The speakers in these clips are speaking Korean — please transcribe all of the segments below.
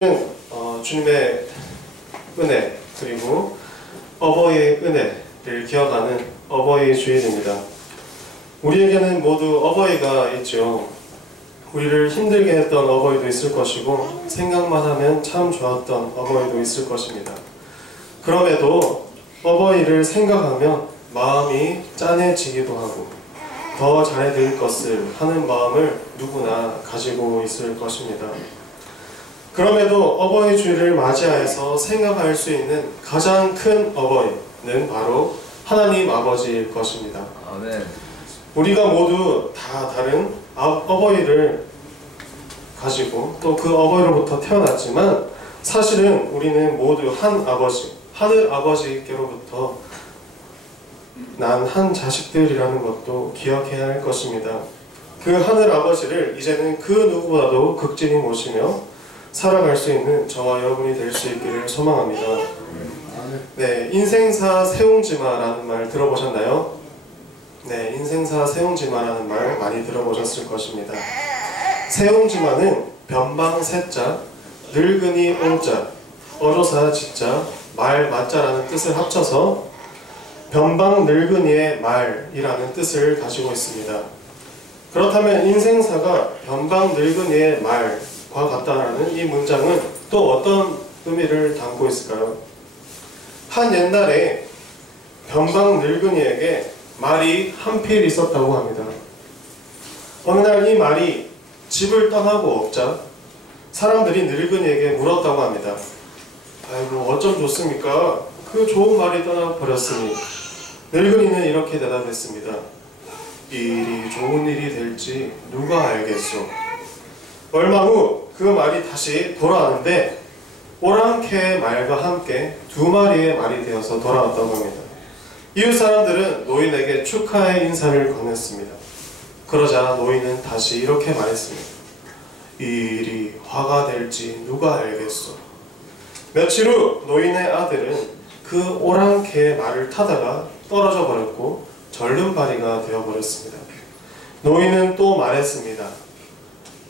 주님의 은혜 그리고 어버이의 은혜를 기억하는 어버이 주일입니다. 우리에게는 모두 어버이가 있죠. 우리를 힘들게 했던 어버이도 있을 것이고 생각만 하면 참 좋았던 어버이도 있을 것입니다. 그럼에도 어버이를 생각하면 마음이 짠해지기도 하고 더 잘해드릴 것을 하는 마음을 누구나 가지고 있을 것입니다. 그럼에도 어버이 주일을 맞이하여서 생각할 수 있는 가장 큰 어버이는 바로 하나님 아버지일 것입니다. 아멘. 우리가 모두 다 다른 어버이를 가지고 또 그 어버이로부터 태어났지만 사실은 우리는 모두 한 아버지, 하늘 아버지께로부터 난 한 자식들이라는 것도 기억해야 할 것입니다. 그 하늘 아버지를 이제는 그 누구보다도 극진히 모시며 살아갈 수 있는 저와 여러분이 될 수 있기를 소망합니다. 네, 인생사 세옹지마라는 말 들어보셨나요? 네, 인생사 세옹지마라는 말 많이 들어보셨을 것입니다. 세옹지마는 변방 세자, 늙은이 옹자, 어조사 지자, 말 맞자라는 뜻을 합쳐서 변방 늙은이의 말이라는 뜻을 가지고 있습니다. 그렇다면 인생사가 변방 늙은이의 말과 같다라는 이 문장은 또 어떤 의미를 담고 있을까요? 한 옛날에 변방 늙은이에게 말이 한 필 있었다고 합니다. 어느 날 이 말이 집을 떠나고 없자 사람들이 늙은이에게 물었다고 합니다. 아이고 어쩜 좋습니까? 그 좋은 말이 떠나버렸으니. 늙은이는 이렇게 대답했습니다. 이 일이 좋은 일이 될지 누가 알겠소? 얼마 후 그 말이 다시 돌아왔는데 오랑캐의 말과 함께 두 마리의 말이 되어서 돌아왔다고 합니다. 이웃 사람들은 노인에게 축하의 인사를 건넸습니다. 그러자 노인은 다시 이렇게 말했습니다. 이 일이 화가 될지 누가 알겠소? 며칠 후 노인의 아들은 그 오랑캐의 말을 타다가 떨어져 버렸고 절름발이가 되어버렸습니다. 노인은 또 말했습니다.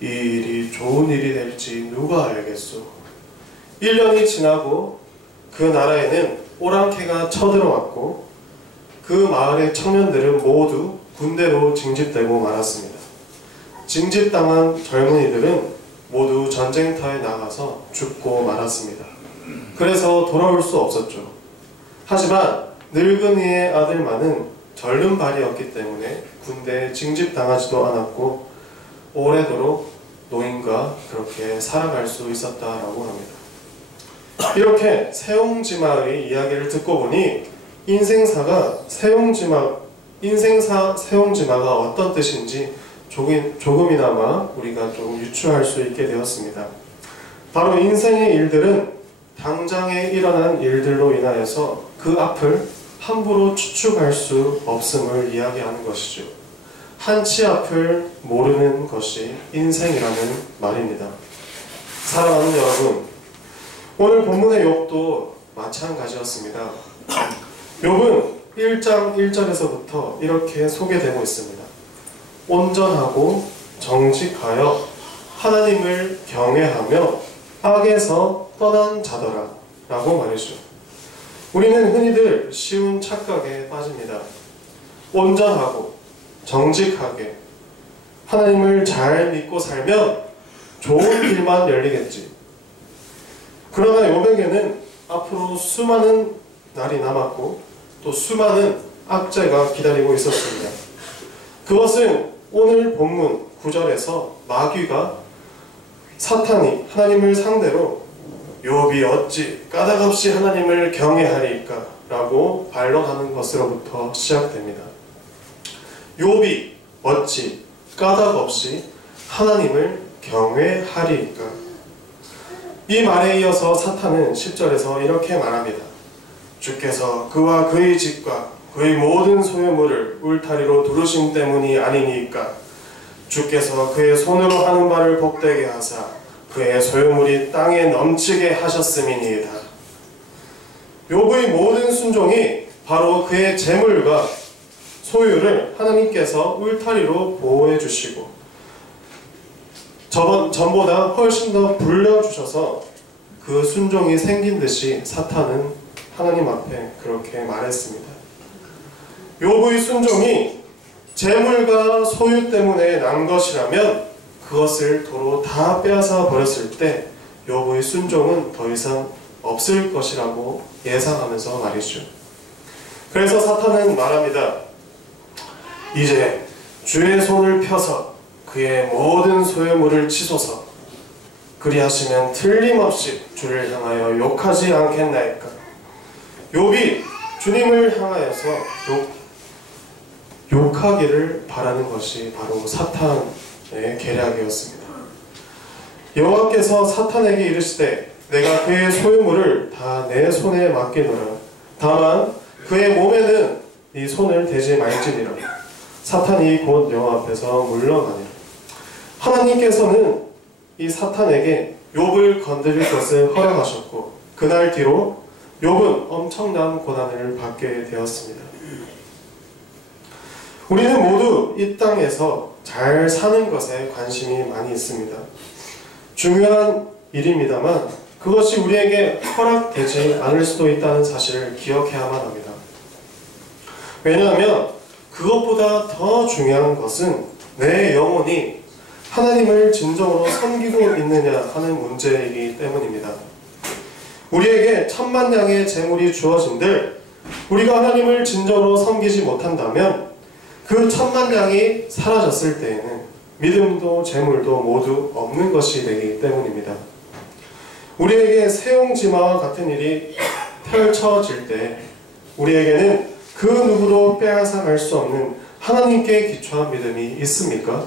이 일이 좋은 일이 될지 누가 알겠소? 1년이 지나고 그 나라에는 오랑캐가 쳐들어왔고 그 마을의 청년들은 모두 군대로 징집되고 말았습니다. 징집당한 젊은이들은 모두 전쟁터에 나가서 죽고 말았습니다. 그래서 돌아올 수 없었죠. 하지만 늙은이의 아들만은 절름발이었기 때문에 군대에 징집당하지도 않았고 오래도록 노인과 그렇게 살아갈 수 있었다라고 합니다. 이렇게 세옹지마의 이야기를 듣고 보니 인생사 세옹지마가 어떤 뜻인지 조금이나마 우리가 좀 유추할 수 있게 되었습니다. 바로 인생의 일들은 당장에 일어난 일들로 인하여서 그 앞을 함부로 추측할 수 없음을 이야기하는 것이죠. 한치 앞을 모르는 것이 인생이라는 말입니다. 사랑하는 여러분, 오늘 본문의 욥도 마찬가지였습니다. 욥은 1장 1절에서부터 이렇게 소개되고 있습니다. 온전하고 정직하여 하나님을 경외하며 악에서 떠난 자더라 라고 말이죠. 우리는 흔히들 쉬운 착각에 빠집니다. 온전하고 정직하게 하나님을 잘 믿고 살면 좋은 길만 열리겠지. 그러나 욥에게는 앞으로 수많은 날이 남았고 또 수많은 악재가 기다리고 있었습니다. 그것은 오늘 본문 9절에서 마귀가 사탄이 하나님을 상대로 욥이 어찌 까닭없이 하나님을 경외하리까 라고 반론하는 것으로부터 시작됩니다. 욥이 어찌 까닭없이 하나님을 경외하리까? 이 말에 이어서 사탄은 10절에서 이렇게 말합니다. 주께서 그와 그의 집과 그의 모든 소유물을 울타리로 두르신 때문이 아니니까 주께서 그의 손으로 하는 바를 복되게 하사 그의 소유물이 땅에 넘치게 하셨음이니이다. 욥의 모든 순종이 바로 그의 재물과 소유를 하나님께서 울타리로 보호해 주시고 전보다 훨씬 더 불려주셔서 그 순종이 생긴 듯이 사탄은 하나님 앞에 그렇게 말했습니다. 욥의 순종이 재물과 소유 때문에 난 것이라면 그것을 도로 다 빼앗아 버렸을 때 욥의 순종은 더 이상 없을 것이라고 예상하면서 말이죠. 그래서 사탄은 말합니다. 이제 주의 손을 펴서 그의 모든 소유물을 치소서. 그리하시면 틀림없이 주를 향하여 욕하지 않겠나이까. 욥이 주님을 향하여서 욕하기를 바라는 것이 바로 사탄의 계략이었습니다. 여호와께서 사탄에게 이르시되 내가 그의 소유물을 다 내 손에 맡기노라. 다만 그의 몸에는 네 손을 대지 말지니라. 사탄이 곧 여호와 앞에서 물러가니라. 하나님께서는 이 사탄에게 욥을 건드릴 것을 허락하셨고 그날 뒤로 욥은 엄청난 고난을 받게 되었습니다. 우리는 모두 이 땅에서 잘 사는 것에 관심이 많이 있습니다. 중요한 일입니다만 그것이 우리에게 허락되지 않을 수도 있다는 사실을 기억해야만 합니다. 왜냐하면 그것보다 더 중요한 것은 내 영혼이 하나님을 진정으로 섬기고 있느냐 하는 문제이기 때문입니다. 우리에게 천만 양의 재물이 주어진들 우리가 하나님을 진정으로 섬기지 못한다면 그 천만 양이 사라졌을 때에는 믿음도 재물도 모두 없는 것이 되기 때문입니다. 우리에게 세옹지마와 같은 일이 펼쳐질 때 우리에게는 그 누구도 빼앗아 갈 수 없는 하나님께 기초한 믿음이 있습니까?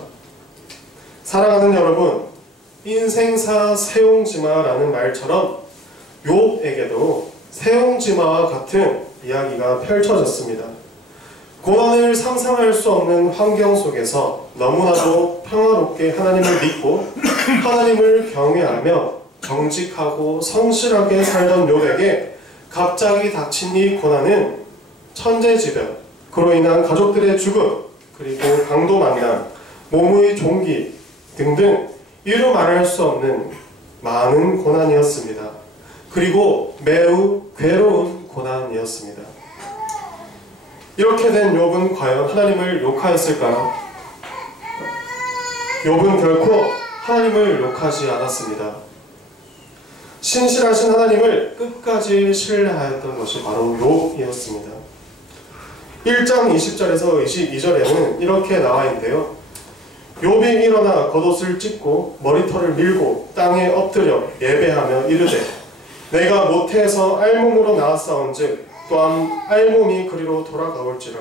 사랑하는 여러분, 인생사 세옹지마라는 말처럼 욥에게도 세옹지마와 같은 이야기가 펼쳐졌습니다. 고난을 상상할 수 없는 환경 속에서 너무나도 평화롭게 하나님을 믿고 하나님을 경외하며 정직하고 성실하게 살던 욥에게 갑자기 닥친 이 고난은 천재지변, 그로 인한 가족들의 죽음, 그리고 강도 만남, 몸의 종기 등등 이루 말할 수 없는 많은 고난이었습니다. 그리고 매우 괴로운 고난이었습니다. 이렇게 된 욥은 과연 하나님을 욕하였을까요? 욥은 결코 하나님을 욕하지 않았습니다. 신실하신 하나님을 끝까지 신뢰하였던 것이 바로 욥이었습니다. 1장 20절에서 22절에는 이렇게 나와 있는데요. 욥이 일어나 겉옷을 찢고 머리털을 밀고 땅에 엎드려 예배하며 이르되 내가 모태에서 알몸으로 나왔사온즉 또한 알몸이 그리로 돌아가올지라.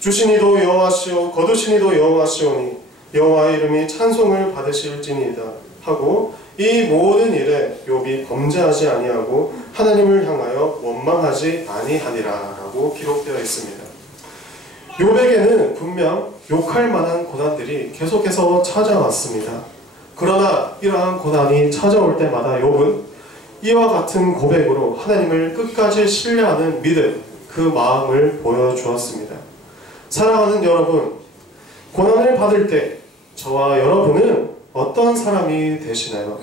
주시니도 여호와시오 거두시니도 여호와시오니 여호와의 이름이 찬송을 받으실지니이다 하고 이 모든 일에 욥이 범죄하지 아니하고 하나님을 향하여 원망하지 아니하니라 라고 기록되어 있습니다. 욥에게는 분명 욕할 만한 고난들이 계속해서 찾아왔습니다. 그러나 이러한 고난이 찾아올 때마다 욥은 이와 같은 고백으로 하나님을 끝까지 신뢰하는 믿음, 그 마음을 보여주었습니다. 사랑하는 여러분, 고난을 받을 때 저와 여러분은 어떤 사람이 되시나요?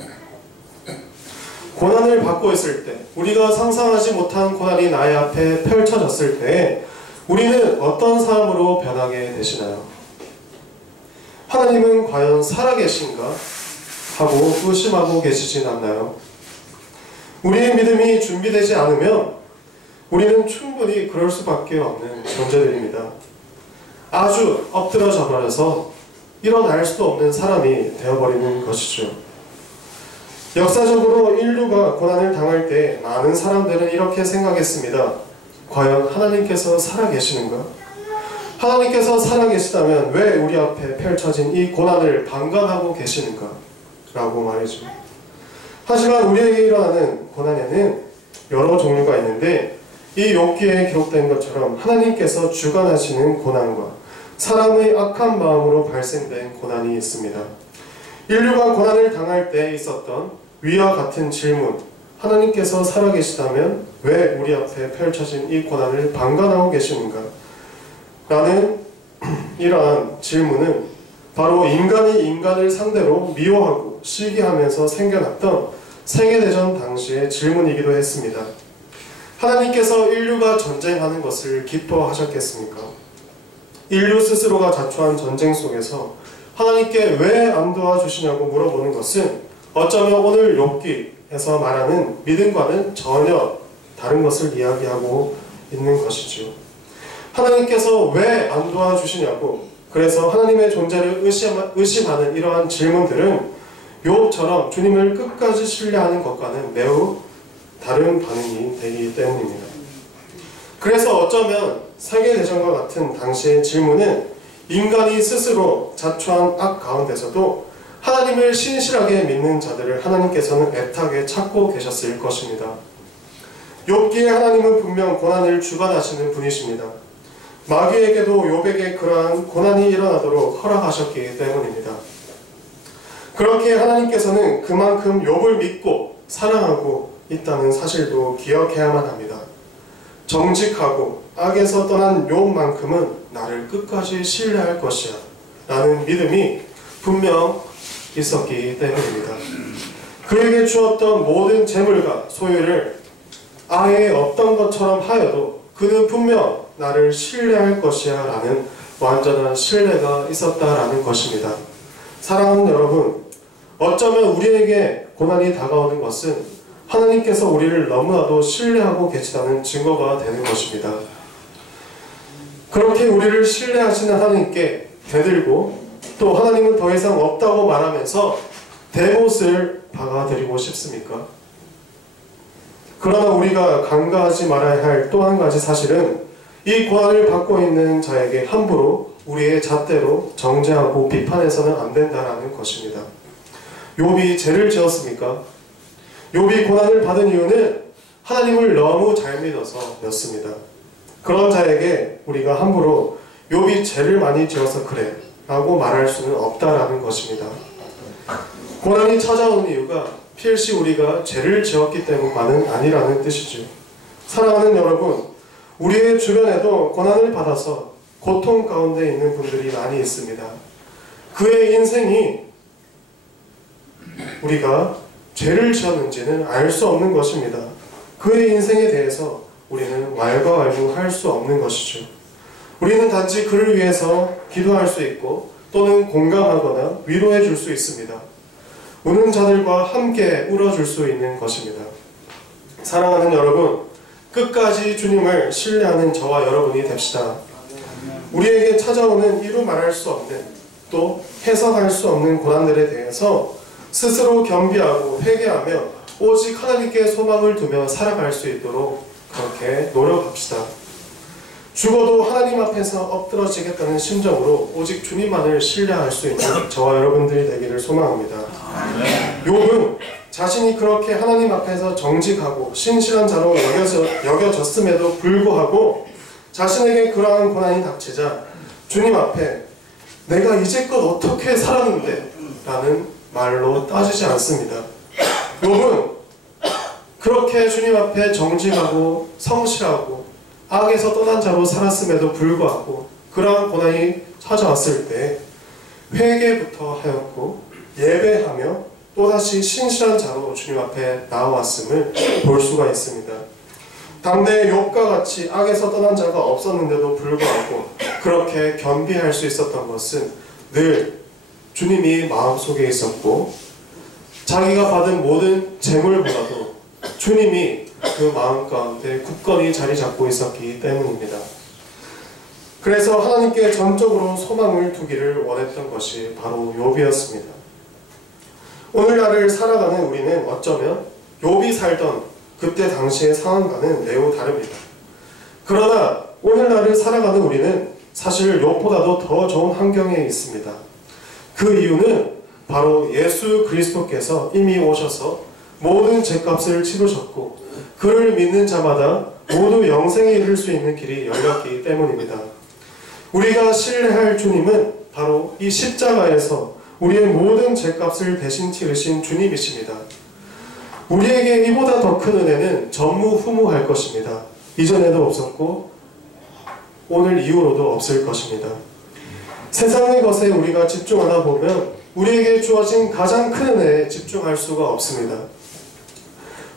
고난을 받고 있을 때, 우리가 상상하지 못한 고난이 나의 앞에 펼쳐졌을 때 우리는 어떤 사람으로 변하게 되시나요? 하나님은 과연 살아계신가? 하고 의심하고 계시진 않나요? 우리의 믿음이 준비되지 않으면 우리는 충분히 그럴 수밖에 없는 존재들입니다. 아주 엎드러져 버려서 일어날 수도 없는 사람이 되어버리는 것이죠. 역사적으로 인류가 고난을 당할 때 많은 사람들은 이렇게 생각했습니다. 과연 하나님께서 살아계시는가? 하나님께서 살아계시다면 왜 우리 앞에 펼쳐진 이 고난을 방관하고 계시는가? 라고 말이죠. 하지만 우리에게 일어나는 고난에는 여러 종류가 있는데 이 욥기에 기록된 것처럼 하나님께서 주관하시는 고난과 사람의 악한 마음으로 발생된 고난이 있습니다. 인류가 고난을 당할 때 있었던 위와 같은 질문, 하나님께서 살아계시다면 왜 우리 앞에 펼쳐진 이 고난을 방관하고 계시는가? 라는 이러한 질문은 바로 인간이 인간을 상대로 미워하고 시기하면서 생겨났던 세계대전 당시의 질문이기도 했습니다. 하나님께서 인류가 전쟁하는 것을 기뻐하셨겠습니까? 인류 스스로가 자초한 전쟁 속에서 하나님께 왜 안 도와주시냐고 물어보는 것은 어쩌면 오늘 욥기에서 말하는 믿음과는 전혀 다른 것을 이야기하고 있는 것이죠. 하나님께서 왜 안 도와주시냐고, 그래서 하나님의 존재를 의심하는 이러한 질문들은 욥처럼 주님을 끝까지 신뢰하는 것과는 매우 다른 반응이 되기 때문입니다. 그래서 어쩌면 세계대전과 같은 당시의 질문은 인간이 스스로 자초한 악 가운데서도 하나님을 신실하게 믿는 자들을 하나님께서는 애타게 찾고 계셨을 것입니다. 욥기에 하나님은 분명 고난을 주관하시는 분이십니다. 마귀에게도 욥에게 그러한 고난이 일어나도록 허락하셨기 때문입니다. 그렇게 하나님께서는 그만큼 욥을 믿고 사랑하고 있다는 사실도 기억해야만 합니다. 정직하고 악에서 떠난 욥만큼은 나를 끝까지 신뢰할 것이야 라는 믿음이 분명 있었기 때문입니다. 그에게 주었던 모든 재물과 소유를 아예 없던 것처럼 하여도 그는 분명 나를 신뢰할 것이야 라는 완전한 신뢰가 있었다라는 것입니다. 사랑하는 여러분, 어쩌면 우리에게 고난이 다가오는 것은 하나님께서 우리를 너무나도 신뢰하고 계시다는 증거가 되는 것입니다. 그렇게 우리를 신뢰하시는 하나님께 대들고 또 하나님은 더 이상 없다고 말하면서 대못을 박아드리고 싶습니까? 그러나 우리가 간과하지 말아야 할 또 한 가지 사실은 이 고난을 받고 있는 자에게 함부로 우리의 잣대로 정죄하고 비판해서는 안 된다는 것입니다. 욥이 죄를 지었습니까? 욥이 고난을 받은 이유는 하나님을 너무 잘 믿어서였습니다. 그런 자에게 우리가 함부로 욥이 죄를 많이 지어서 그래 라고 말할 수는 없다라는 것입니다. 고난이 찾아온 이유가 필시 우리가 죄를 지었기 때문만은 아니라는 뜻이죠. 사랑하는 여러분, 우리의 주변에도 고난을 받아서 고통 가운데 있는 분들이 많이 있습니다. 그의 인생이 우리가 죄를 지었는지는 알 수 없는 것입니다. 그의 인생에 대해서 우리는 왈가왈부할 수 없는 것이죠. 우리는 단지 그를 위해서 기도할 수 있고 또는 공감하거나 위로해 줄 수 있습니다. 우는 자들과 함께 울어줄 수 있는 것입니다. 사랑하는 여러분, 끝까지 주님을 신뢰하는 저와 여러분이 됩시다. 우리에게 찾아오는 이루 말할 수 없는 또 해석할 수 없는 고난들에 대해서 스스로 겸비하고 회개하며 오직 하나님께 소망을 두며 살아갈 수 있도록 그렇게 노력합시다. 죽어도 하나님 앞에서 엎드러지겠다는 심정으로 오직 주님만을 신뢰할 수 있는 저와 여러분들이 되기를 소망합니다. 욥은 자신이 그렇게 하나님 앞에서 정직하고 신실한 자로 여겨졌음에도 불구하고 자신에게 그러한 고난이 닥치자 주님 앞에 내가 이제껏 어떻게 살았는데 라는 말로 따지지 않습니다. 욥은 그렇게 주님 앞에 정직하고 성실하고 악에서 떠난 자로 살았음에도 불구하고 그러한 고난이 찾아왔을 때 회개부터 하였고 예배하며 또다시 신실한 자로 주님 앞에 나아왔음을 볼 수가 있습니다. 당대의 욥과 같이 악에서 떠난 자가 없었는데도 불구하고 그렇게 겸비할 수 있었던 것은 늘 주님이 마음속에 있었고 자기가 받은 모든 재물보다도 주님이 그 마음 가운데 굳건히 자리 잡고 있었기 때문입니다. 그래서 하나님께 전적으로 소망을 두기를 원했던 것이 바로 욥이었습니다. 오늘날을 살아가는 우리는 어쩌면 욥이 살던 그때 당시의 상황과는 매우 다릅니다. 그러나 오늘날을 살아가는 우리는 사실 욥보다도 더 좋은 환경에 있습니다. 그 이유는 바로 예수 그리스도께서 이미 오셔서 모든 죄값을 치르셨고 그를 믿는 자마다 모두 영생에 이를 수 있는 길이 열렸기 때문입니다. 우리가 신뢰할 주님은 바로 이 십자가에서 우리의 모든 죄값을 대신 치르신 주님이십니다. 우리에게 이보다 더 큰 은혜는 전무후무할 것입니다. 이전에도 없었고 오늘 이후로도 없을 것입니다. 세상의 것에 우리가 집중하다 보면 우리에게 주어진 가장 큰 은혜에 집중할 수가 없습니다.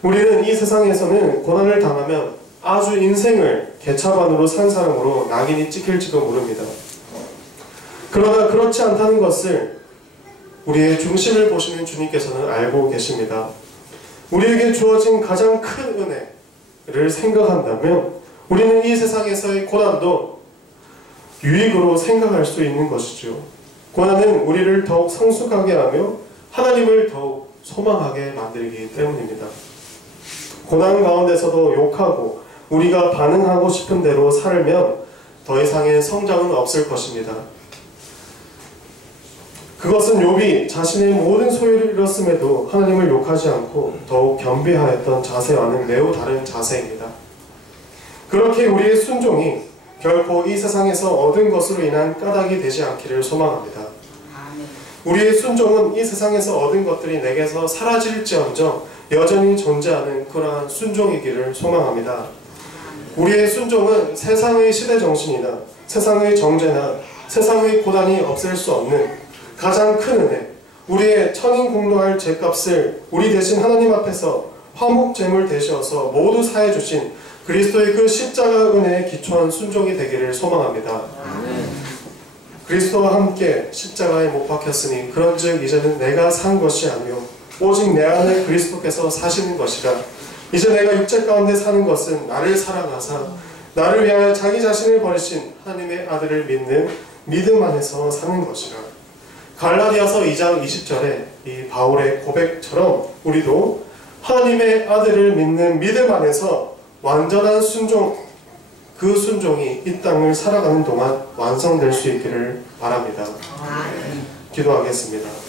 우리는 이 세상에서는 고난을 당하면 아주 인생을 개차반으로 산 사람으로 낙인이 찍힐지도 모릅니다. 그러나 그렇지 않다는 것을 우리의 중심을 보시는 주님께서는 알고 계십니다. 우리에게 주어진 가장 큰 은혜를 생각한다면 우리는 이 세상에서의 고난도 유익으로 생각할 수 있는 것이죠. 고난은 우리를 더욱 성숙하게 하며 하나님을 더욱 소망하게 만들기 때문입니다. 고난 가운데서도 욕하고 우리가 반응하고 싶은 대로 살면 더 이상의 성장은 없을 것입니다. 그것은 욥이 자신의 모든 소유를 잃었음에도 하나님을 욕하지 않고 더욱 겸비하였던 자세와는 매우 다른 자세입니다. 그렇게 우리의 순종이 결코 이 세상에서 얻은 것으로 인한 까닭이 되지 않기를 소망합니다. 우리의 순종은 이 세상에서 얻은 것들이 내게서 사라질지언정 여전히 존재하는 그러한 순종이기를 소망합니다. 우리의 순종은 세상의 시대정신이나 세상의 정죄나 세상의 고난이 없앨 수 없는 가장 큰 은혜, 우리의 천인공노할 죄값을 우리 대신 하나님 앞에서 화목제물 되셔서 모두 사해 주신 그리스도의 그 십자가 은혜에 기초한 순종이 되기를 소망합니다. 그리스도와 함께 십자가에 못 박혔으니 그런즉 이제는 내가 산 것이 아니요 오직 내 안에 그리스도께서 사시는 것이라. 이제 내가 육체 가운데 사는 것은 나를 사랑하사 나를 위하여 자기 자신을 버리신 하나님의 아들을 믿는 믿음 안에서 사는 것이라. 갈라디아서 2장 20절에 이 바울의 고백처럼 우리도 하나님의 아들을 믿는 믿음 안에서 완전한 순종, 그 순종이 이 땅을 살아가는 동안 완성될 수 있기를 바랍니다. 기도하겠습니다.